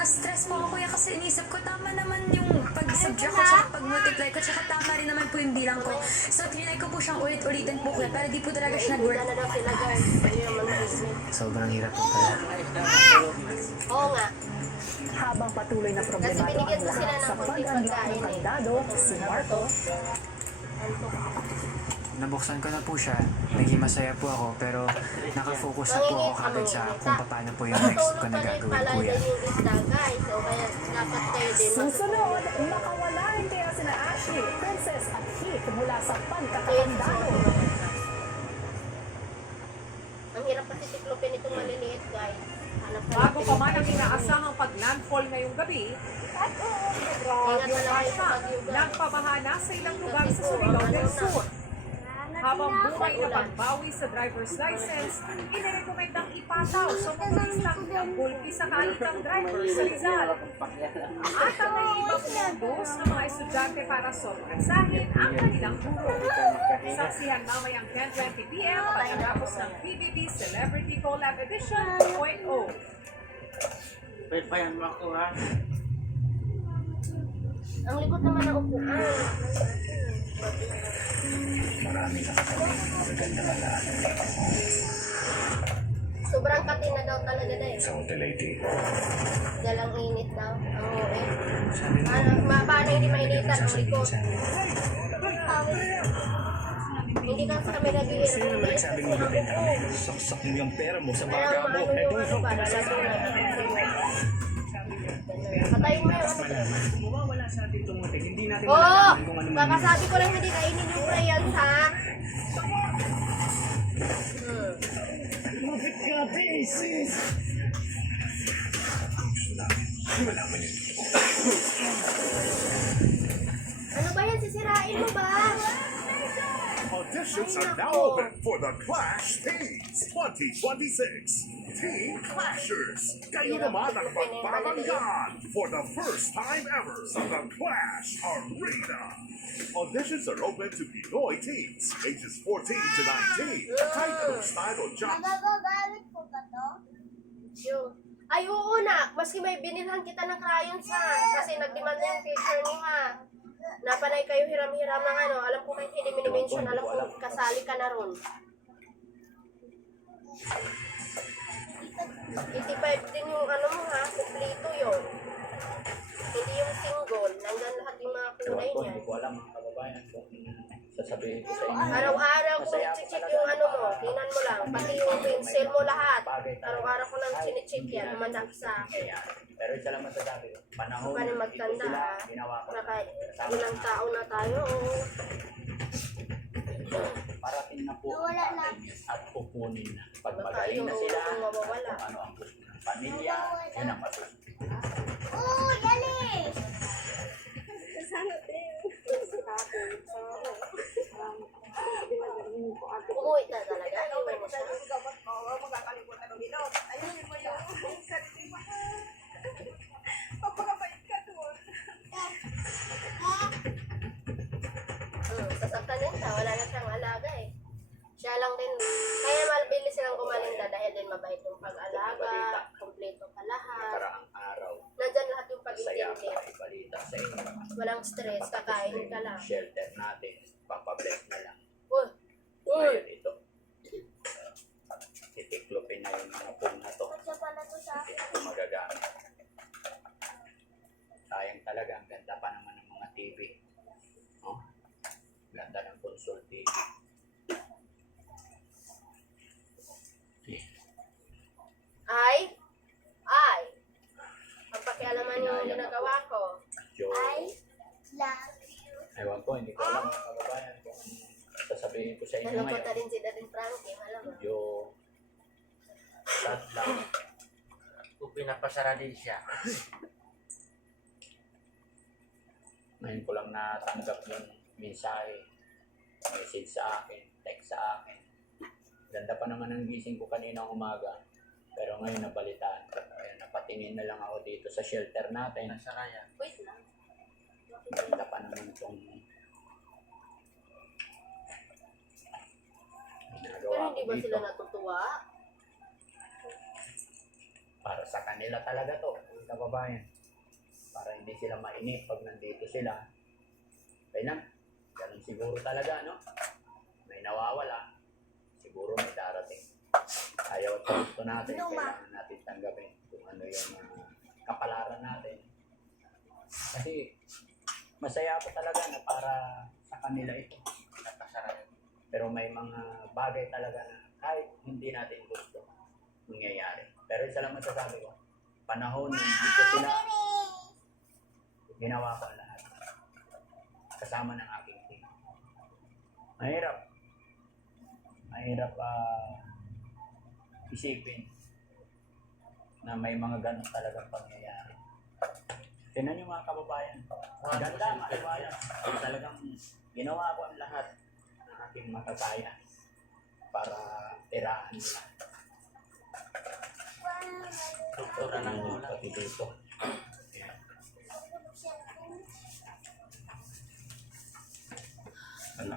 Na-stress po ako kuya kasi inisip ko tama naman yung pag-subtract ko tsaka pag-multiply ko tsaka tama rin naman po yung bilang ko. So trinay ko po siyang ulit-ulitin po kuya pero di po talaga siya nag-work. na daw sila guys. Hindi naman mainit. Sobrang hirap po pala. Oo nga. Habang patuloy na Kasi problemado binigyan ang ko sila lahat ng sa konting pag-unlock pagkain ng eh. kandado, si Marco, Nabuksan ko na po siya. Naging masaya po ako pero nakafocus na po ako kagad sa kung paano po yung next ko na gagawin pala kuya. din yung isda guys. So kaya dapat kayo din susunod, nakawala rin kaya sina Ashley, Princess at Heath mula sa pagkakandado. Ang hirap kasi tiklopin itong maliliit guys. Bago pa man ang inaasahang pag-landfall ngayong gabi, at grabe yung asya, nagpamahana sa ilang lugar sa Surigao del Sur. Habang buhay na pagbawi sa driver's license, inirekomendang ipataw sa motoristang ang bulki sakali kang driver sa Rizal. At ang naiibang pundos ng mga estudyante para sorpresahin ang kanilang guro. Saksihan mamayang 10:20 p.m. pagkatapos ng PBB Celebrity Collab Edition 2.0. Pwede pa yan makuha. Ang likod naman ng upuan. Sobrang katin na daw talaga na eh. Sa Hotel 80. Dalang init daw. Ang uwi. Paano hindi mainitan ang likod? Hindi kasi kami nag-iirap. Sino naman nagsabing magbibenta kami? Saksak mo yung pera mo sa Kaya baga mo. maano yung ano ba? Patayin mo yung ano. Mawawala sa atin itong hotel. Hindi natin Oo! malalaman kung ano man. Kakasabi ko lang hindi kainin yung crayons ha. Mabit ka, basis! Gusto namin. Malaman yun. Ano ba yan? Sisirain mo ba? Auditions are now open for the Clash Teams 2026. Team Clashers. Kayo naman ang magpapanggan for the first time ever sa the Clash Arena. Auditions are open to Pinoy teams ages 14 to 19. Kahit anong style o job. Nagagagamit ko ba to? Ay, oo na. Maski may binilhan kita ng crayons ha. Kasi nag-demand na yung teacher niyo ha. Napanay kayo hiram-hiram ng ano. Alam ko kahit hindi minimension. Alam ko kasali ka na ron. 85 din yung ano mo ha. Kumplito yun. Hindi yung single. Nandyan lahat yung mga kulay niya. Hindi ko alam mga kababayan kung sasabihin ko sa inyo. Araw-araw ko chichik yung ano mo. Tingnan mo lang. Pati yung pencil mo lahat. Araw-araw ko nang chinichik yan. Manak sa akin. Pero isa lang masasabi ko, panahon Pa rin magtanda ha. ginawa ko. Naka ilang taon na tayo. Parating na po Nawala na. at pupunin na. Pag Baka magaling yung na ulo sila, kong mawawala. kung ano ang gusto ng pamilya, yun ang masusunod. Oo, yan eh! Umuwi na talaga. Iwan mo siya. Sasaktan din siya. Wala na siyang alaga eh. Siya lang din. Kaya mabilis silang kumalinda dahil din mabait yung pag-alaga. Kompleto pa lahat. Nakaraang araw, Nandyan lahat yung masaya pag-intindi. ako ibalita sa inyo. Walang stress. Kakain ka lang. Shelter natin, papabless na lang. Uy! Uy! Ngayon ito, titiklopin na yung mga pong na to. Kasi pala to sa Hindi ito magagamit. Sayang talaga, ang ganda pa naman ng mga TV. No? Ganda ng console TV. Ay! Ay! Ang pakialaman yung ginagawa ko. Medyo, I love you. ewan ko, hindi ko alam mga kababayan kung sasabihin ko sa inyo Nalungkot na ngayon. rin si Darin Frankie. Alam mo? Medyo sad lang. Kung pinapasara din siya. Ngayon ko lang natanggap yung mensahe, message sa akin, text sa akin. Ganda pa naman ang gising ko kanina umaga. Pero ngayon nabalitaan ko. Kaya napatingin na lang ako dito sa shelter natin. Nasara yan. Wait lang. Ganda pa naman itong Pero ginagawa ko hindi ba dito. sila natutuwa? Para sa kanila talaga to, mga kababayan. Para hindi sila mainip pag nandito sila. Kaya na, ganun siguro talaga, no? May nawawala, siguro may darating. Ayaw at gusto natin, kailangan natin tanggapin kung ano yung kapalaran natin. Kasi masaya ako talaga na para sa kanila ito. Pero may mga bagay talaga na kahit hindi natin gusto nangyayari. Pero isa lang masasabi ko, panahon nung dito sila, ginawa ko ang lahat. Kasama ng aking team. Mahirap. Mahirap isipin na may mga ganun talagang pangyayari. Tingnan niyo mga kababayan. Ganda, maliwanag. Talagang ginawa ko ang lahat ng aking matataya para tirahan nila. Struktura ng ulan. Pati dito. Ano?